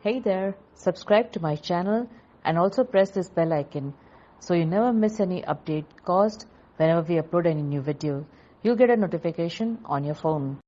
Hey there, subscribe to my channel and also press this bell icon so you never miss any update caused whenever we upload any new video. You'll get a notification on your phone.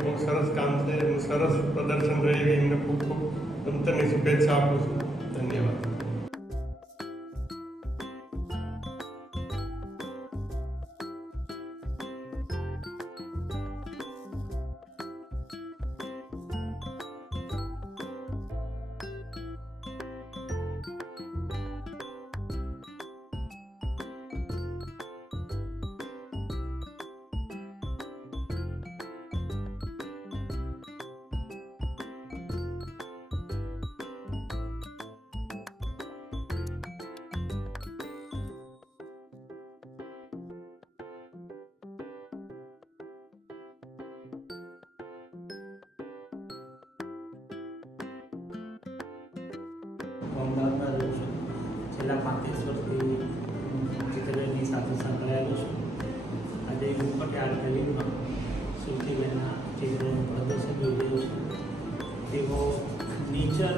ખૂબ સરસ કામ છે, સરસ પ્રદર્શન રહે એમને ખૂબ ખૂબ અંતરની શુભેચ્છા આપું છું. ધન્યવાદ. અમદાવાદમાં રહું છું. છેલ્લા 35 વર્ષથી ચિત્રની સાથે સંકળાયેલો છું. આજે મુકટ આર્ટ ગેલેરીમાં સુરતીબેનના ચિત્રોનું પ્રદર્શન જોઈ રહ્યું છું. તેઓ નેચર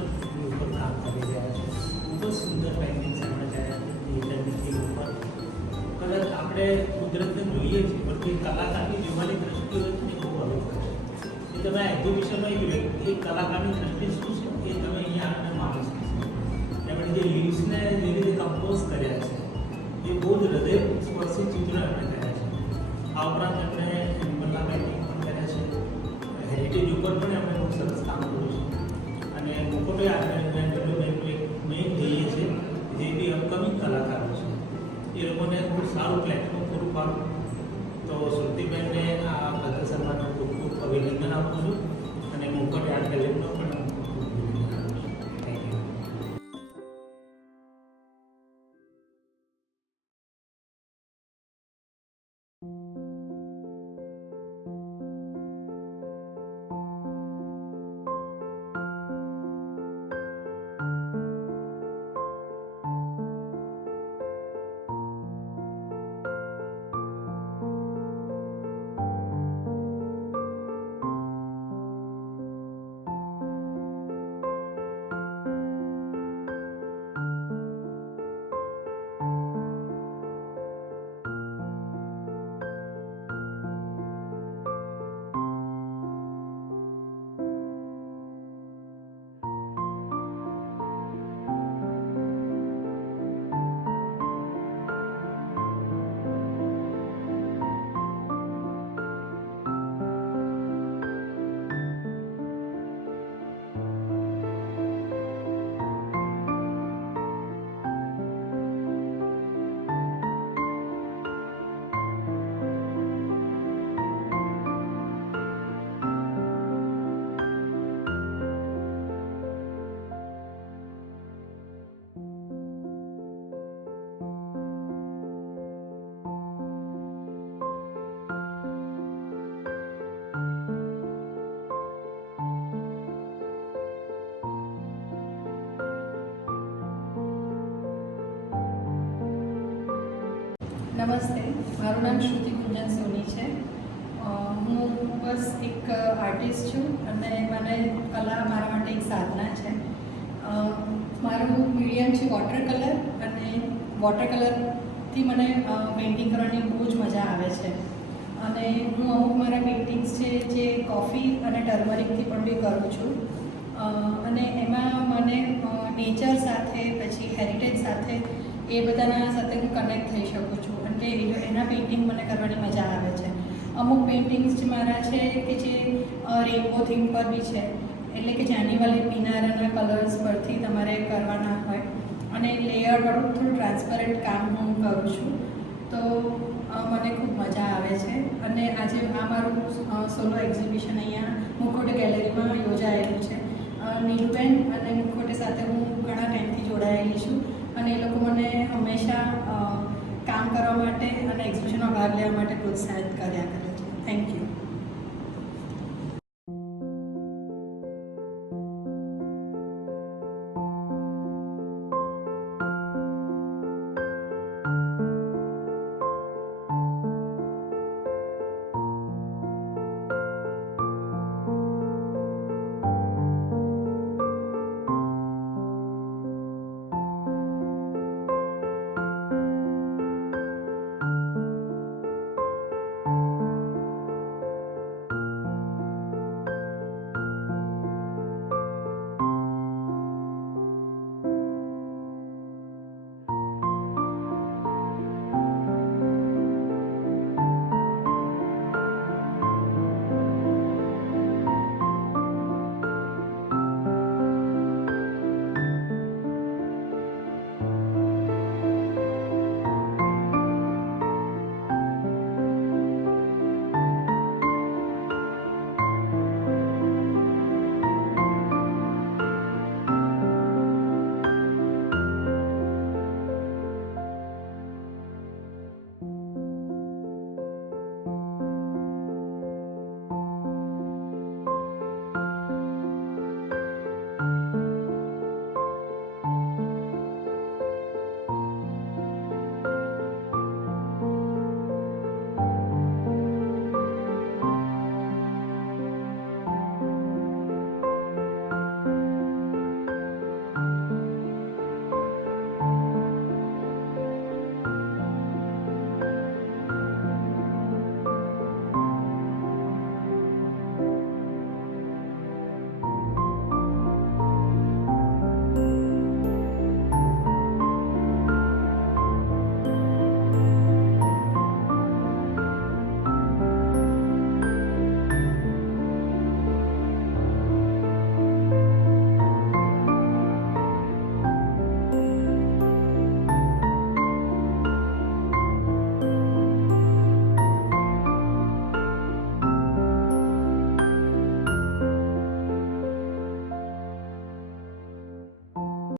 ઉપર કામ કરી રહ્યા છે. ખૂબ જ સુંદર પેઇન્ટિંગ્સ એમણે કર્યા છે નેચરની થીમ ઉપર. કદાચ આપણે કુદરતને જોઈએ છીએ પણ તે કલાકારની જોવાની દ્રષ્ટિ હોય છે બહુ અલગ છે. એ તમે એક્ઝિબિશનમાં એ કલાકારની દ્રષ્ટિ શું છે એ તમે અહીંયા આપણે માણી શકો. એમણે જે લીવ્સને જે રીતે કમ્પોઝ કર્યા છે એ બહુ જ હૃદય સ્પર્શી ચિત્ર એમણે કર્યા છે. આ ઉપરાંત એમણે એનિમલના પેઇન્ટિંગ પણ કર્યા છે. હેરિટેજ ઉપર પણ એમણે બહુ સરસ કામ કર્યું છે. અને મુકોટે આર્ટનું એક મેઇન ધ્યેય છે જે બી અપકમિંગ કલાકારો છે એ લોકોને બહુ સારું પ્લેટફોર્મ પૂરું પાડવું. તો શ્રુતિબેનને આ પ્રદર્શન માટે ખૂબ ખૂબ અભિનંદન આપું છું અને મુકોટે આર્ટ ગેલેરીનો પણ નમસ્તે, મારું નામ શ્રુતિ ગુંજન સોની છે. હું બસ એક આર્ટિસ્ટ છું અને મને કલા મારા માટે એક સાધના છે. મારું મીડિયમ છે વોટર કલર અને વોટર કલરથી મને પેઇન્ટિંગ કરવાની બહુ જ મજા આવે છે. અને હું અમુક મારા પેઇન્ટિંગ્સ છે જે કોફી અને ટર્મરિકથી પણ બી કરું છું. અને એમાં મને નેચર સાથે પછી હેરિટેજ સાથે એ બધાના સાથે હું કનેક્ટ થઈ શકું છું અને એના પેઇન્ટિંગ મને કરવાની મજા આવે છે. અમુક પેઇન્ટિંગ્સ જે મારા છે કે જે રેનબો થીમ પર બી છે, એટલે કે જાનીવાલી પીનારાના કલર્સ પરથી તમારે કરવાના હોય અને લેયરવાળું થોડું ટ્રાન્સપરન્ટ કામ હું કરું છું. તો મને ખૂબ મજા આવે છે. અને આજે આ મારું સોલો એક્ઝિબિશન અહીંયા મુખોટે ગેલેરીમાં યોજાયેલું છે. નીલુબેન અને મુખોટે સાથે હું ઘણા ટાઈમથી જોડાયેલી છું અને એ લોકો મને હંમેશા કામ કરવા માટે અને એક્ઝિબિશનમાં ભાગ લેવા માટે પ્રોત્સાહિત કર્યા કરે છે. Thank you.